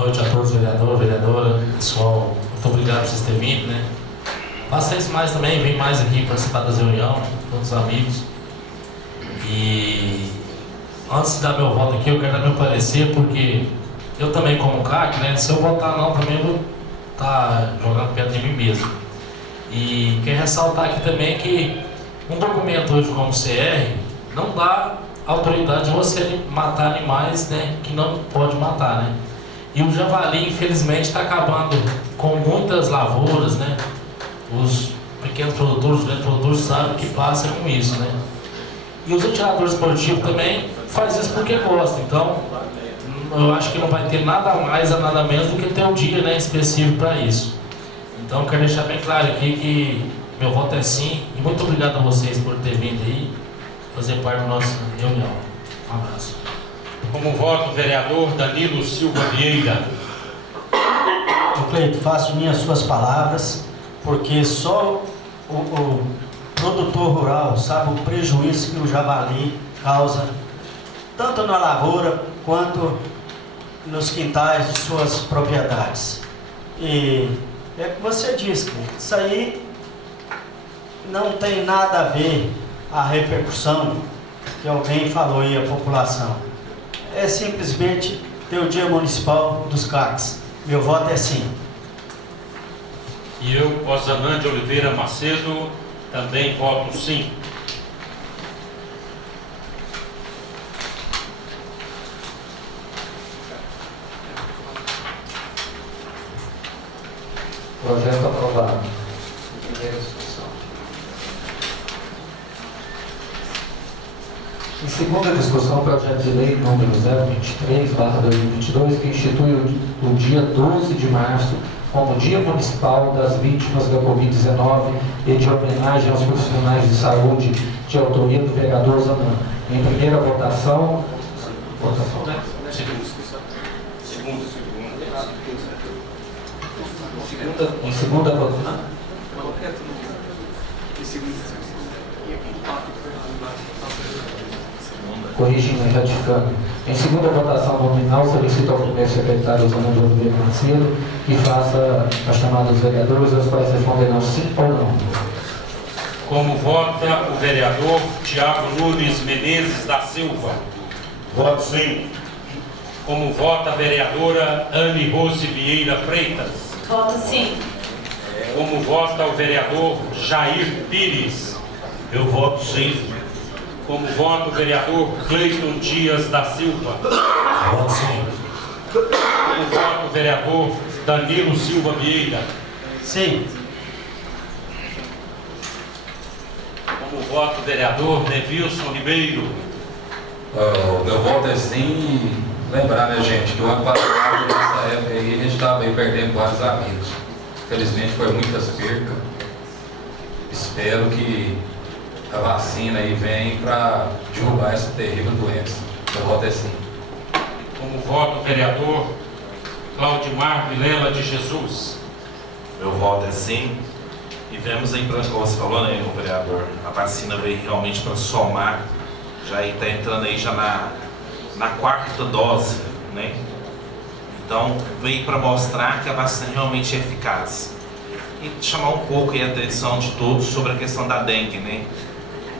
Boa noite a todos, vereador, vereadora, pessoal, muito obrigado por vocês terem vindo, né? Vocês mais também, vem mais aqui participar das reuniões, todos os amigos. E antes de dar meu voto aqui, eu quero dar meu parecer, porque eu também como CAC, né? Se eu votar não, também eu vou estar jogando perto de mim mesmo. E quero ressaltar aqui também que um documento hoje como CR não dá autoridade de você matar animais, né, que não pode matar, né? E o javali, infelizmente, está acabando com muitas lavouras, né? Os pequenos produtores, os grandes produtores sabem que passa com isso, né? E os atiradores esportivos também fazem isso porque gostam. Então, eu acho que não vai ter nada mais, nada menos do que ter um dia, né, específico para isso. Então, quero deixar bem claro aqui que meu voto é sim. E muito obrigado a vocês por terem vindo aí fazer parte da nossa reunião. Um abraço. Como voto, o vereador Danilo Silva Vieira. Cleito, faço minhas suas palavras, porque só o produtor rural sabe o prejuízo que o javali causa, tanto na lavoura quanto nos quintais de suas propriedades. E é o que você disse, Cleito, isso aí não tem nada a ver a repercussão que alguém falou aí à população. É simplesmente ter o Dia Municipal dos CACs. Meu voto é sim. E eu, Osanã de Oliveira Macedo, também voto sim. Projeto aprovado. Primeira discussão. Em segunda discussão, projeto de lei número 023/2022, que institui o dia 12 de março como Dia Municipal das Vítimas da Covid-19 e de homenagem aos profissionais de saúde, de autoria do vereador Zanã. Em primeira votação... Em segunda votação... Corrigindo e ratificando. Em segunda votação nominal, solicito ao primeiro secretário Zanã de Oliveira Macedo que faça a chamada dos vereadores, aos quais responderão sim ou não. Como vota o vereador Tiago Nunes Menezes da Silva? Voto sim. Como vota a vereadora Anne Rose Vieira Freitas? Voto sim. Como vota o vereador Jair Pires? Eu voto sim. Como vota o vereador Cleiton Dias da Silva? Voto sim. Como vota o vereador Danilo Silva Vieira? Sim. Como vota o vereador Nevilson Ribeiro? Meu voto é sim. Lembrar, né, gente, que o ano passado, nessa época aí, a gente estava aí perdendo vários amigos. Infelizmente foi muitas percas. Espero que a vacina aí vem para derrubar essa terrível doença. Meu voto é sim. Como vota o vereador Claudimar Vilela de Jesus? Meu voto é sim. E vemos aí, como você falou, né, o vereador, a vacina veio realmente para somar, já está entrando aí já na quarta dose, né? Então, veio para mostrar que a vacina realmente é eficaz. E chamar um pouco aí a atenção de todos sobre a questão da dengue, né?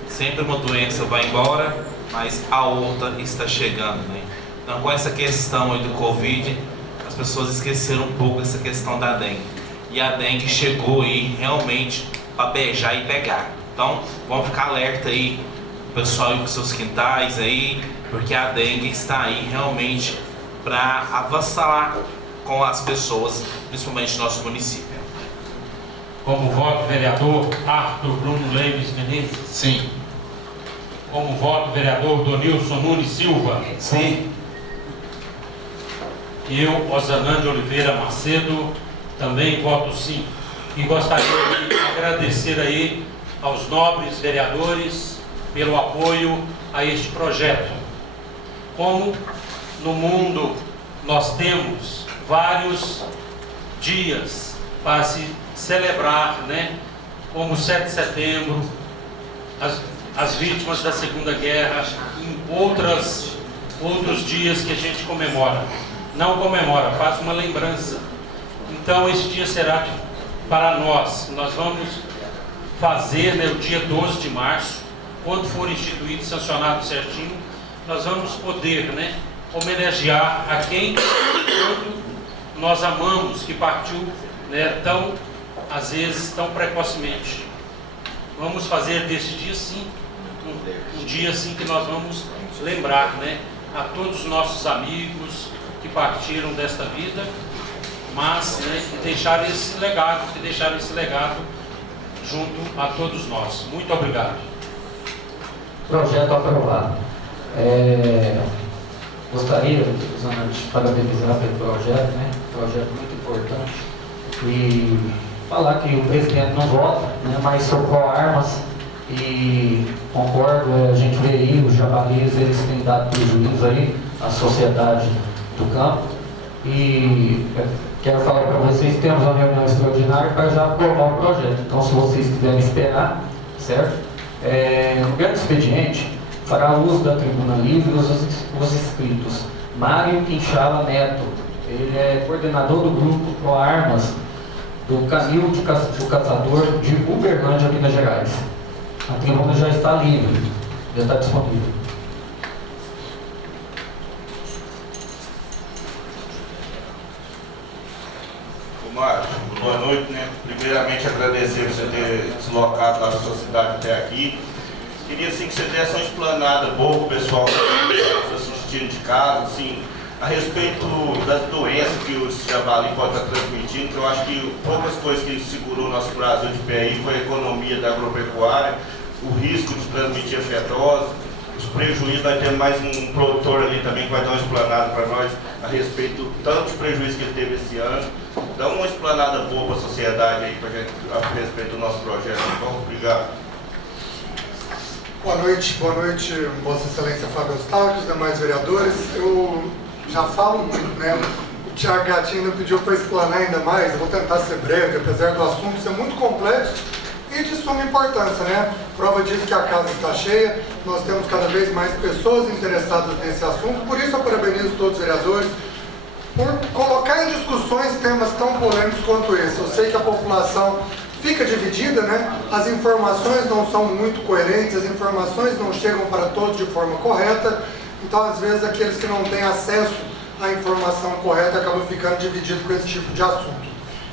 Sempre uma doença vai embora, mas a outra está chegando, né? Então, com essa questão aí do Covid, as pessoas esqueceram um pouco essa questão da dengue. E a dengue chegou aí realmente para beijar e pegar. Então, vamos ficar alerta aí, pessoal, aí com seus quintais aí, porque a dengue está aí realmente para avassalar com as pessoas, principalmente no nosso município. Como vota o vereador Arthur Bruno Leves Menezes? Sim. Como vota o vereador Donilson Nunes Silva? Sim. Eu, Osanã de Oliveira Macedo, também voto sim. E gostaria de agradecer aí aos nobres vereadores pelo apoio a este projeto. Como no mundo nós temos vários dias para se celebrar, né? Como o 7 de setembro, as vítimas da Segunda Guerra e outros dias que a gente comemora. não comemora, faz uma lembrança. Então esse dia será para nós. Nós vamos fazer, né, o dia 12 de março, quando for instituído, sancionado certinho, nós vamos poder, né, homenagear a quem nós amamos, que partiu, né, às vezes tão precocemente. Vamos fazer desse dia sim um dia assim que nós vamos lembrar, né, a todos os nossos amigos que partiram desta vida, mas, né, que deixaram esse legado junto a todos nós. Muito obrigado. Projeto aprovado. Gostaria, Zona, de parabenizar pelo projeto, né? Projeto muito importante. E falar que o presidente não vota, né? Mas sou pró-armas e concordo, a gente vê aí, os jabalis, eles têm dado prejuízo aí à sociedade do campo. E quero falar para vocês que temos uma reunião extraordinária para já aprovar o projeto. Então, se vocês quiserem esperar, certo? No grande expediente, fará uso da tribuna livre os inscritos. Mário Quinchalla Neto, ele é coordenador do grupo Pro Armas do Canil do Caçador de Uberlândia, Minas Gerais. A tribuna já está livre, já está disponível. Mário, boa noite, né? Primeiramente agradecer por você ter deslocado lá da sua cidade até aqui. Queria assim que você desse uma explanada boa para o pessoal que está assistindo de casa, assim, a respeito das doenças que o javali pode estar transmitindo, que eu acho que poucas coisas que segurou o nosso Brasil de pé aí foi a economia da agropecuária, o risco de transmitir a fetose, os prejuízos. Nós temos mais um produtor ali também que vai dar uma explanada para nós a respeito tantos prejuízos que ele teve esse ano. Dá uma explanada boa para a sociedade aí, pra gente, a respeito do nosso projeto. Então, obrigado. Boa noite, Vossa Excelência Fábio Eustáquio, os demais vereadores. Eu já falo muito, né? O Thiago Gatinho ainda pediu para explanar ainda mais, eu vou tentar ser breve, apesar do assunto ser muito complexo e de suma importância, né? Prova disso que a casa está cheia, nós temos cada vez mais pessoas interessadas nesse assunto, por isso eu parabenizo todos os vereadores por colocar em discussões temas tão polêmicos quanto esse. Eu sei que a população fica dividida, né? As informações não são muito coerentes, as informações não chegam para todos de forma correta, então às vezes aqueles que não têm acesso à informação correta acabam ficando divididos com esse tipo de assunto.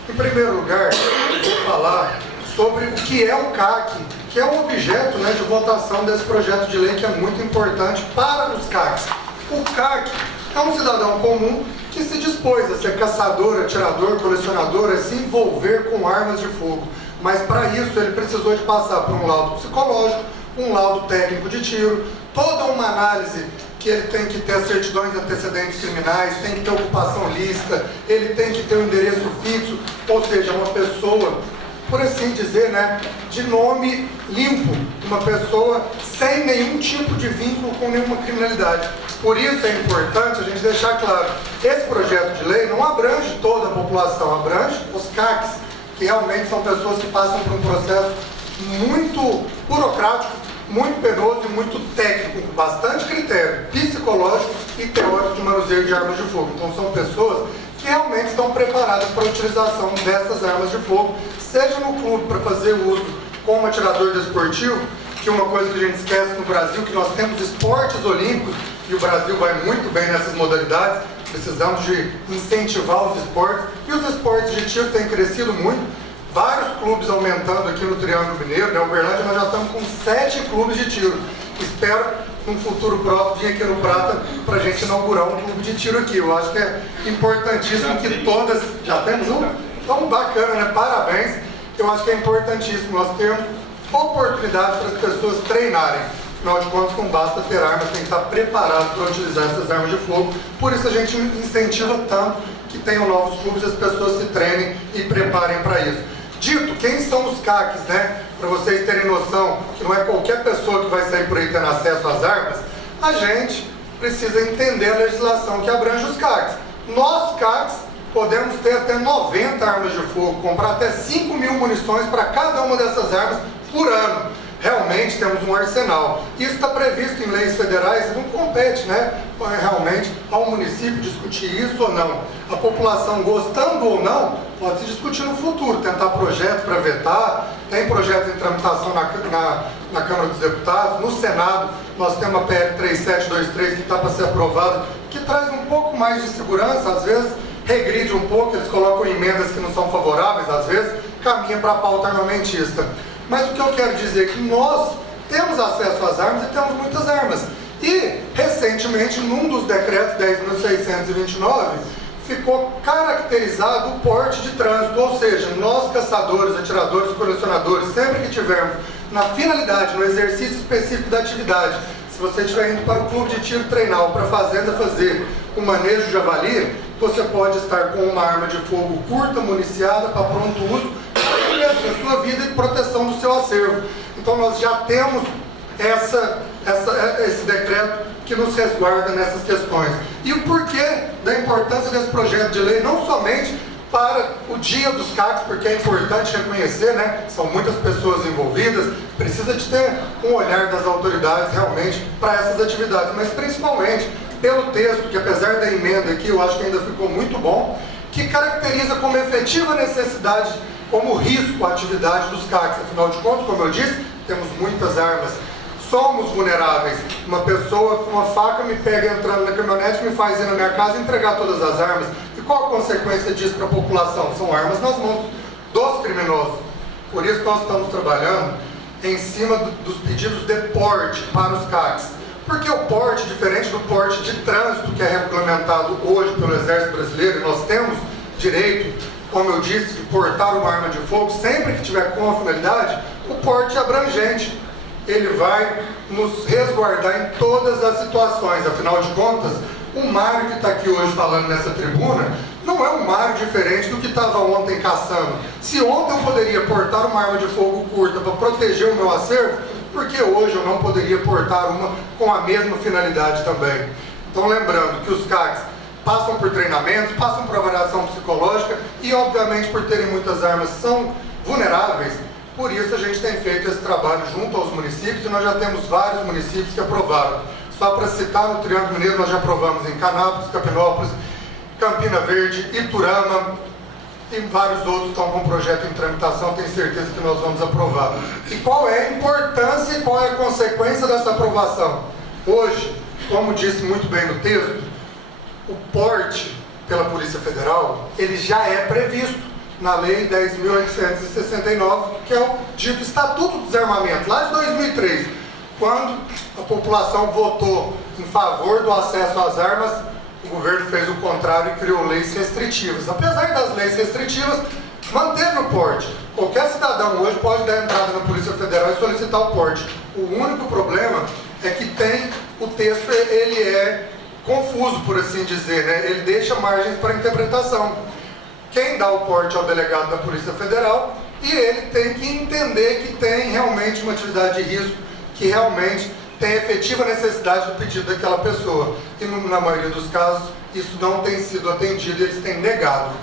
Em primeiro lugar, eu vou falar sobre o que é o CAC, que é o objeto, né, de votação desse projeto de lei, que é muito importante para os CACs. O CAC é um cidadão comum que se dispôs a ser caçador, atirador, colecionador, a se envolver com armas de fogo. Mas para isso ele precisou de passar por um laudo psicológico, um laudo técnico de tiro, toda uma análise que ele tem que ter certidões de antecedentes criminais, tem que ter ocupação lícita, ele tem que ter um endereço fixo, ou seja, uma pessoa, por assim dizer, né, de nome limpo, uma pessoa sem nenhum tipo de vínculo com nenhuma criminalidade. Por isso é importante a gente deixar claro, esse projeto de lei não abrange toda a população, abrange os CACs, que realmente são pessoas que passam por um processo muito burocrático, muito penoso e muito técnico, com bastante critério psicológico e teórico de manuseio de armas de fogo. Então são pessoas que realmente estão preparadas para a utilização dessas armas de fogo, seja no clube para fazer uso como atirador desportivo, que é uma coisa que a gente esquece no Brasil, que nós temos esportes olímpicos, e o Brasil vai muito bem nessas modalidades, precisamos de incentivar os esportes, e os esportes de tiro têm crescido muito, vários clubes aumentando aqui no Triângulo Mineiro, na Uberlândia nós já estamos com 7 clubes de tiro. Espero, num futuro próximo, vir aqui no Prata para a gente inaugurar um clube de tiro aqui. Eu acho que é importantíssimo que todas... Já temos um? Então, bacana, né? Parabéns. Eu acho que é importantíssimo nós termos oportunidade para as pessoas treinarem. Afinal de contas, não basta ter armas, tem que estar preparado para utilizar essas armas de fogo. Por isso a gente incentiva tanto que tenham novos clubes, as pessoas se treinem e preparem para isso. Dito, quem são os CACs, né? Para vocês terem noção que não é qualquer pessoa que vai sair por aí tendo acesso às armas, a gente precisa entender a legislação que abrange os CACs. Nós, CACs, podemos ter até 90 armas de fogo, comprar até 5.000 munições para cada uma dessas armas por ano. realmente temos um arsenal. Isso está previsto em leis federais, não compete, né, realmente ao município discutir isso ou não. A população, gostando ou não, pode se discutir no futuro, tentar projetos para vetar. Tem projetos em tramitação na Câmara dos Deputados. No Senado, nós temos a PL 3723 que está para ser aprovada, que traz um pouco mais de segurança, às vezes regride um pouco, eles colocam emendas que não são favoráveis, às vezes caminha para a pauta armamentista. Mas o que eu quero dizer é que nós temos acesso às armas e temos muitas armas. E, recentemente, num dos decretos 10.629, ficou caracterizado o porte de trânsito, ou seja, nós caçadores, atiradores, colecionadores, sempre que tivermos na finalidade, no exercício específico da atividade, se você estiver indo para o clube de tiro treinar ou para a fazenda fazer o manejo de javali, você pode estar com uma arma de fogo curta, municiada, para pronto uso, para sua vida e proteção do seu acervo. Então nós já temos esse decreto que nos resguarda nessas questões. E o porquê da importância desse projeto de lei, não somente para o dia dos CACs, porque é importante reconhecer, né? São muitas pessoas envolvidas, precisa de ter um olhar das autoridades realmente para essas atividades, mas principalmente pelo texto, que apesar da emenda aqui, eu acho que ainda ficou muito bom, que caracteriza como efetiva necessidade, como risco a atividade dos CACs. Afinal de contas, como eu disse, temos muitas armas. Somos vulneráveis. Uma pessoa com uma faca me pega entrando na caminhonete, me faz ir na minha casa e entregar todas as armas. E qual a consequência disso para a população? São armas nas mãos dos criminosos. Por isso nós estamos trabalhando em cima dos pedidos de porte para os CACs. Porque o porte, diferente do porte de trânsito que é regulamentado hoje pelo Exército Brasileiro, e nós temos direito, como eu disse, de portar uma arma de fogo sempre que tiver com a finalidade, o porte é abrangente. Ele vai nos resguardar em todas as situações. Afinal de contas, o Mário que está aqui hoje falando nessa tribuna não é um Mário diferente do que estava ontem caçando. Se ontem eu poderia portar uma arma de fogo curta para proteger o meu acervo, por que hoje eu não poderia portar uma com a mesma finalidade também? Então lembrando que os CACs passam por treinamentos, passam por avaliação psicológica e obviamente por terem muitas armas são vulneráveis. Por isso a gente tem feito esse trabalho junto aos municípios e nós já temos vários municípios que aprovaram. Só para citar, no Triângulo Mineiro nós já aprovamos em Canápolis, Capinópolis, Campina Verde, Iturama e vários outros estão com projeto em tramitação, tenho certeza que nós vamos aprovar. E qual é a importância e qual é a consequência dessa aprovação? Hoje, como disse muito bem no texto, o porte pela Polícia Federal, ele já é previsto na Lei 10.869, que é o dito Estatuto do Desarmamento, lá de 2003, quando a população votou em favor do acesso às armas, o governo fez o contrário e criou leis restritivas. Apesar das leis restritivas, manteve o porte. Qualquer cidadão hoje pode dar entrada na Polícia Federal e solicitar o porte. O único problema é que o texto ele é confuso, por assim dizer, né? Ele deixa margens para interpretação. Quem dá o porte é o delegado da Polícia Federal e ele tem que entender que tem realmente uma atividade de risco, que realmente tem efetiva necessidade do pedido daquela pessoa. E na maioria dos casos, isso não tem sido atendido, eles têm negado.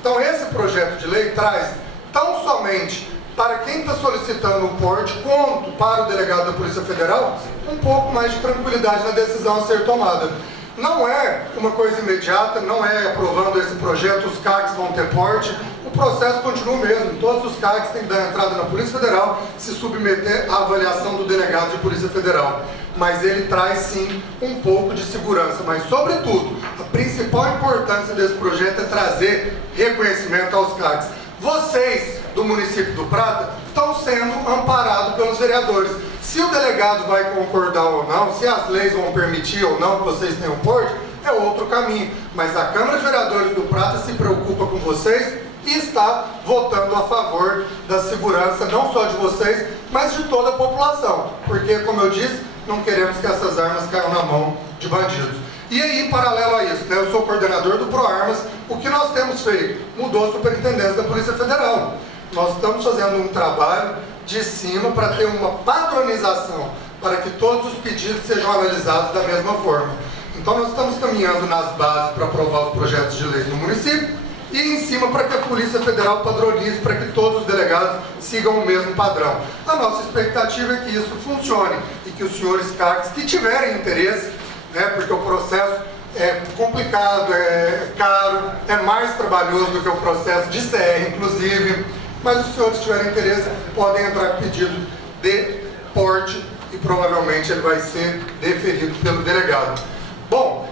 Então esse projeto de lei traz, tão somente para quem está solicitando o porte, quanto para o delegado da Polícia Federal, um pouco mais de tranquilidade na decisão a ser tomada. Não é uma coisa imediata, não é aprovando esse projeto, os CACs vão ter porte, o processo continua o mesmo. Todos os CACs têm que dar entrada na Polícia Federal, se submeter à avaliação do delegado de Polícia Federal. Mas ele traz sim um pouco de segurança, mas sobretudo, a principal importância desse projeto é trazer reconhecimento aos CACs. Vocês, do município do Prata, estão sendo amparados pelos vereadores. Se o delegado vai concordar ou não, se as leis vão permitir ou não que vocês tenham porte, é outro caminho. Mas a Câmara de Vereadores do Prata se preocupa com vocês e está votando a favor da segurança, não só de vocês, mas de toda a população. Porque, como eu disse, não queremos que essas armas caiam na mão de bandidos. E aí, em paralelo a isso, né, eu sou coordenador do ProArmas, o que nós temos feito? Mudou a superintendência da Polícia Federal. Nós estamos fazendo um trabalho de cima para ter uma padronização, para que todos os pedidos sejam analisados da mesma forma. Então nós estamos caminhando nas bases para aprovar os projetos de lei no município e em cima para que a Polícia Federal padronize, para que todos os delegados sigam o mesmo padrão. A nossa expectativa é que isso funcione e que os senhores CACs que tiverem interesse, né, porque o processo é complicado, é caro, é mais trabalhoso do que o processo de CR, inclusive, mas os senhores que tiverem interesse podem entrar com pedido de porte e provavelmente ele vai ser deferido pelo delegado. Bom,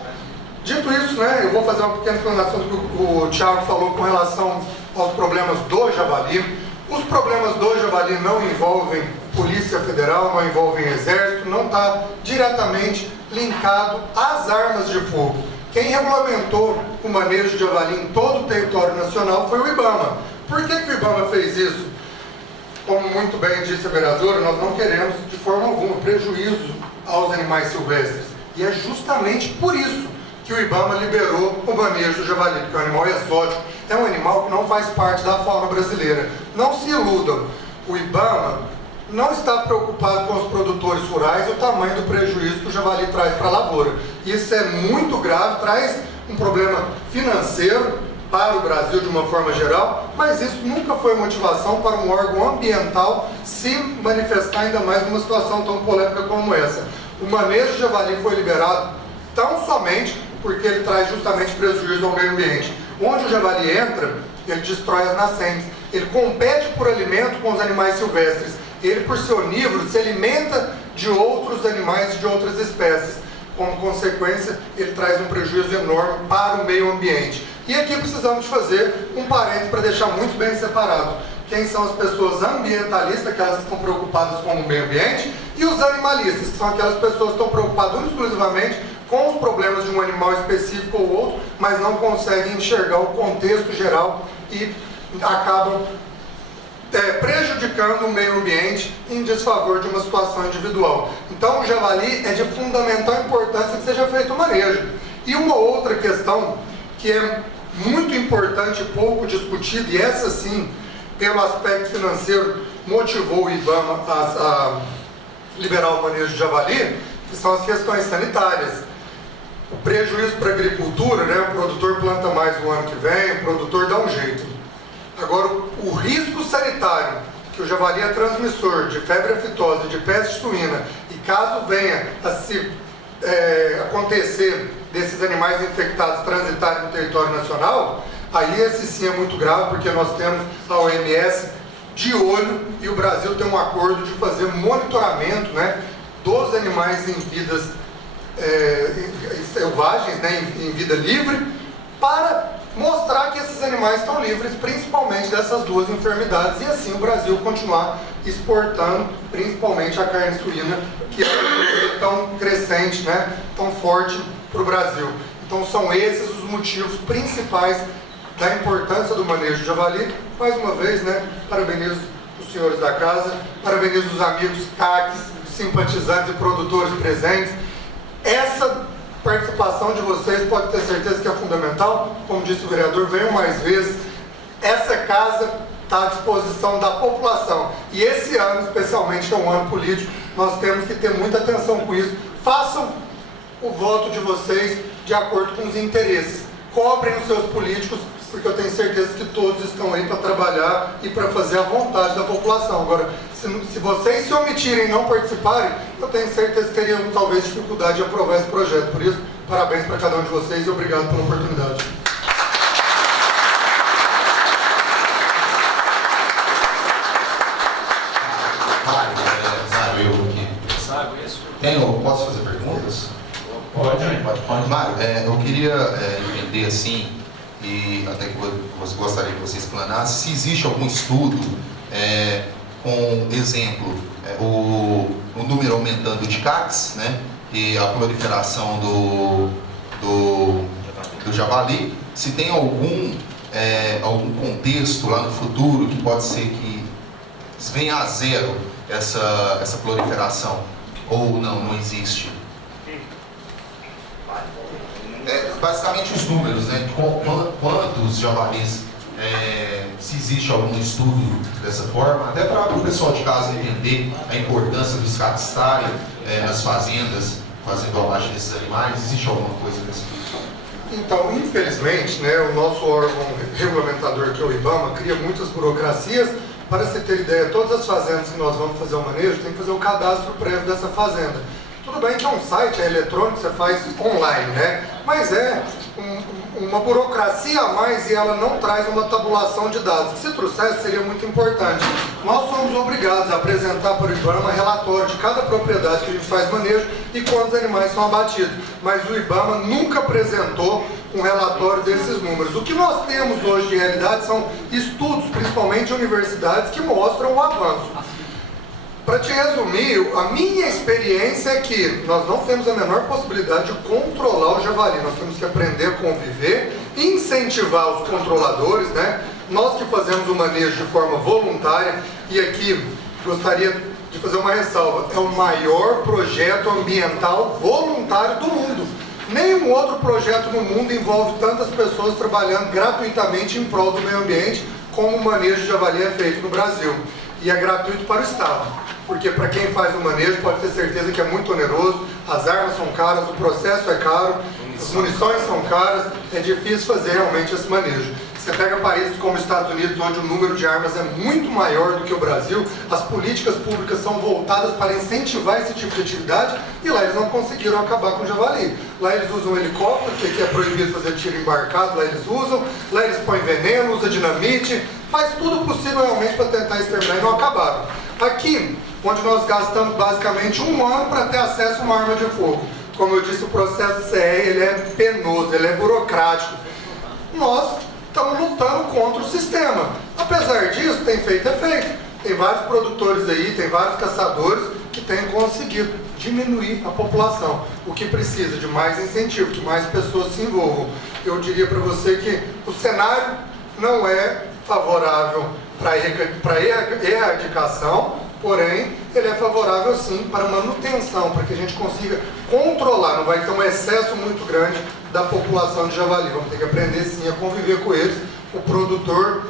dito isso, né, eu vou fazer uma pequena explanação do que o Thiago falou com relação aos problemas do javali. Os problemas do javali não envolvem Polícia Federal, não envolvem Exército, não está diretamente linkado às armas de fogo. Quem regulamentou o manejo de javali em todo o território nacional foi o IBAMA. Por que o IBAMA fez isso? Como muito bem disse a vereadora, nós não queremos de forma alguma prejuízo aos animais silvestres. E é justamente por isso que o IBAMA liberou o manejo do javali, porque o animal é exótico, é um animal que não faz parte da fauna brasileira. Não se iludam, o IBAMA não está preocupado com os produtores rurais e o tamanho do prejuízo que o javali traz para a lavoura. Isso é muito grave, traz um problema financeiro para o Brasil de uma forma geral, mas isso nunca foi motivação para um órgão ambiental se manifestar ainda mais numa situação tão polêmica como essa. O manejo de javali foi liberado tão somente porque ele traz justamente prejuízo ao meio ambiente. Onde o javali entra, ele destrói as nascentes, ele compete por alimento com os animais silvestres, ele por ser onívoro se alimenta de outros animais de outras espécies. Como consequência, ele traz um prejuízo enorme para o meio ambiente. E aqui precisamos fazer um parênteses para deixar muito bem separado. Quem são as pessoas ambientalistas, aquelas que estão preocupadas com o meio ambiente, e os animalistas, que são aquelas pessoas que estão preocupadas exclusivamente com os problemas de um animal específico ou outro, mas não conseguem enxergar o contexto geral e acabam prejudicando o meio ambiente em desfavor de uma situação individual. Então o javali é de fundamental importância que seja feito o manejo. E uma outra questão que é muito importante e pouco discutida, e essa sim, pelo aspecto financeiro, motivou o IBAMA a liberar o manejo de javali, que são as questões sanitárias. O prejuízo para a agricultura, né? O produtor planta mais o ano que vem, o produtor dá um jeito. Agora, o risco sanitário, que o javali é transmissor de febre aftosa, de peste suína, e caso venha a se acontecer desses animais infectados transitarem no território nacional, aí esse sim é muito grave, porque nós temos a OMS de olho e o Brasil tem um acordo de fazer monitoramento, né, dos animais em vidas selvagens, né, em vida livre, para mostrar que esses animais estão livres, principalmente dessas duas enfermidades, e assim o Brasil continuar exportando, principalmente a carne suína, que é tão crescente, né, tão forte para o Brasil. Então são esses os motivos principais da importância do manejo de javali. Mais uma vez, né, parabenizo os senhores da casa, parabenizo os amigos CACs, simpatizantes e produtores presentes. Essa participação de vocês pode ter certeza que é fundamental. Como disse o vereador, venham mais vezes. Essa casa está à disposição da população. E esse ano, especialmente, que é um ano político, nós temos que ter muita atenção com isso. Façam o voto de vocês de acordo com os interesses. Cobrem os seus políticos, porque eu tenho certeza que todos estão aí para trabalhar e para fazer a vontade da população. Agora, se vocês se omitirem e não participarem, eu tenho certeza que teriam talvez dificuldade de aprovar esse projeto. Por isso, parabéns para cada um de vocês e obrigado pela oportunidade. Posso fazer perguntas? Pode. Mário, eu queria entender assim, e até que eu gostaria que você explanasse, se existe algum estudo com exemplo, o número aumentando de CACs, né, e a proliferação do javali, se tem algum contexto lá no futuro que pode ser que venha a zero essa proliferação, ou não existe? Basicamente os números, né? Quantos javalis, se existe algum estudo dessa forma, até para o pessoal de casa entender a importância dos CACs estarem nas fazendas, fazendo a lavagem desses animais, existe alguma coisa desse tipo? Então, infelizmente, né, o nosso órgão regulatório, que é o IBAMA, cria muitas burocracias. Para se ter ideia, todas as fazendas que nós vamos fazer o manejo, tem que fazer o cadastro prévio dessa fazenda. Tudo bem que é um site, é eletrônico, você faz online, né? Mas é uma burocracia a mais e ela não traz uma tabulação de dados. Se trouxesse, seria muito importante. Nós somos obrigados a apresentar para o IBAMA relatório de cada propriedade que a gente faz manejo e quantos animais são abatidos. Mas o IBAMA nunca apresentou um relatório desses números. O que nós temos hoje de realidade são estudos, principalmente de universidades, que mostram o avanço. Para te resumir, a minha experiência é que nós não temos a menor possibilidade de controlar o javali. Nós temos que aprender a conviver, incentivar os controladores, né? Nós que fazemos o manejo de forma voluntária, e aqui gostaria de fazer uma ressalva, é o maior projeto ambiental voluntário do mundo. Nenhum outro projeto no mundo envolve tantas pessoas trabalhando gratuitamente em prol do meio ambiente como o manejo de javali é feito no Brasil. E é gratuito para o Estado, porque para quem faz o manejo pode ter certeza que é muito oneroso, as armas são caras, o processo é caro, as munições são caras, é difícil fazer realmente esse manejo. Você pega países como os Estados Unidos, onde o número de armas é muito maior do que o Brasil, as políticas públicas são voltadas para incentivar esse tipo de atividade, e lá eles não conseguiram acabar com o javali. Lá eles usam helicóptero, que aqui é proibido fazer tiro embarcado, lá eles usam, lá eles põem veneno, usam dinamite, faz tudo possível realmente para tentar exterminar e não acabaram. Aqui, onde nós gastamos basicamente 1 ano para ter acesso a uma arma de fogo. Como eu disse, o processo CE ele é penoso, ele é burocrático. Nós estamos lutando contra o sistema. Apesar disso, tem feito efeito. Tem vários produtores aí, tem vários caçadores que têm conseguido diminuir a população. O que precisa de mais incentivo, que mais pessoas se envolvam. Eu diria para você que o cenário não é favorável para erradicação, porém, ele é favorável sim para manutenção, para que a gente consiga controlar, não vai ter um excesso muito grande da população de javali. Vamos ter que aprender sim a conviver com eles, o produtor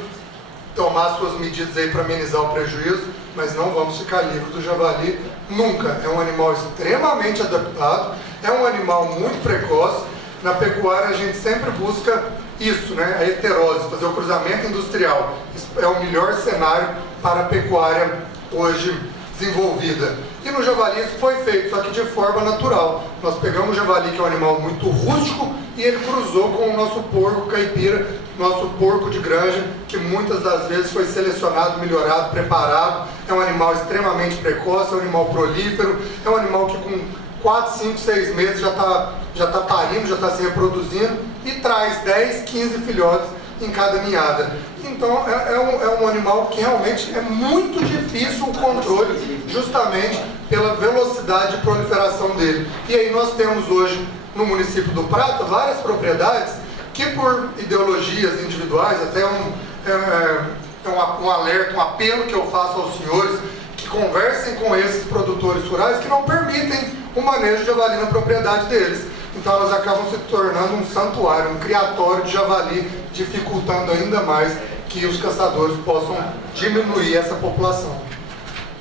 tomar suas medidas aí para amenizar o prejuízo, mas não vamos ficar livres do javali nunca. É um animal extremamente adaptado, é um animal muito precoce. Na pecuária a gente sempre busca isso, né? A heterose, fazer o cruzamento industrial. Isso é o melhor cenário para a pecuária hoje desenvolvida. E no javali isso foi feito, só que de forma natural. Nós pegamos o javali, que é um animal muito rústico, e ele cruzou com o nosso porco caipira, nosso porco de granja, que muitas das vezes foi selecionado, melhorado, preparado. É um animal extremamente precoce, é um animal prolífero, é um animal que com 4, 5, 6 meses já está parindo, já está se reproduzindo e traz 10, 15 filhotes em cada ninhada. Então é um animal que realmente é muito difícil o controle, justamente pela velocidade de proliferação dele. E aí nós temos hoje no município do Prata várias propriedades que, por ideologias individuais, até um alerta, um apelo que eu faço aos senhores, que conversem com esses produtores rurais que não permitem o manejo de javali na propriedade deles. Então elas acabam se tornando um santuário, um criatório de javali, dificultando ainda mais que os caçadores possam diminuir essa população.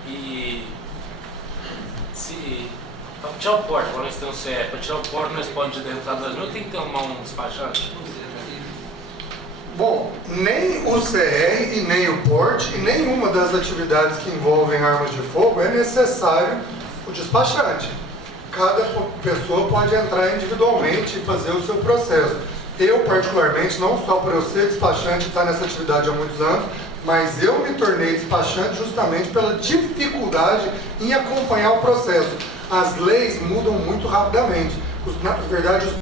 E se para tirar o porte, para nós ter um CE, para tirar o porte nós podemos de dentro das mil, tem que ter um despachante? Bom, nem o CE e nem o porte e nenhuma das atividades que envolvem armas de fogo é necessário o despachante. Cada pessoa pode entrar individualmente e fazer o seu processo. Eu, particularmente, não só por eu ser despachante e estar nessa atividade há muitos anos, mas eu me tornei despachante justamente pela dificuldade em acompanhar o processo. As leis mudam muito rapidamente. Na verdade, os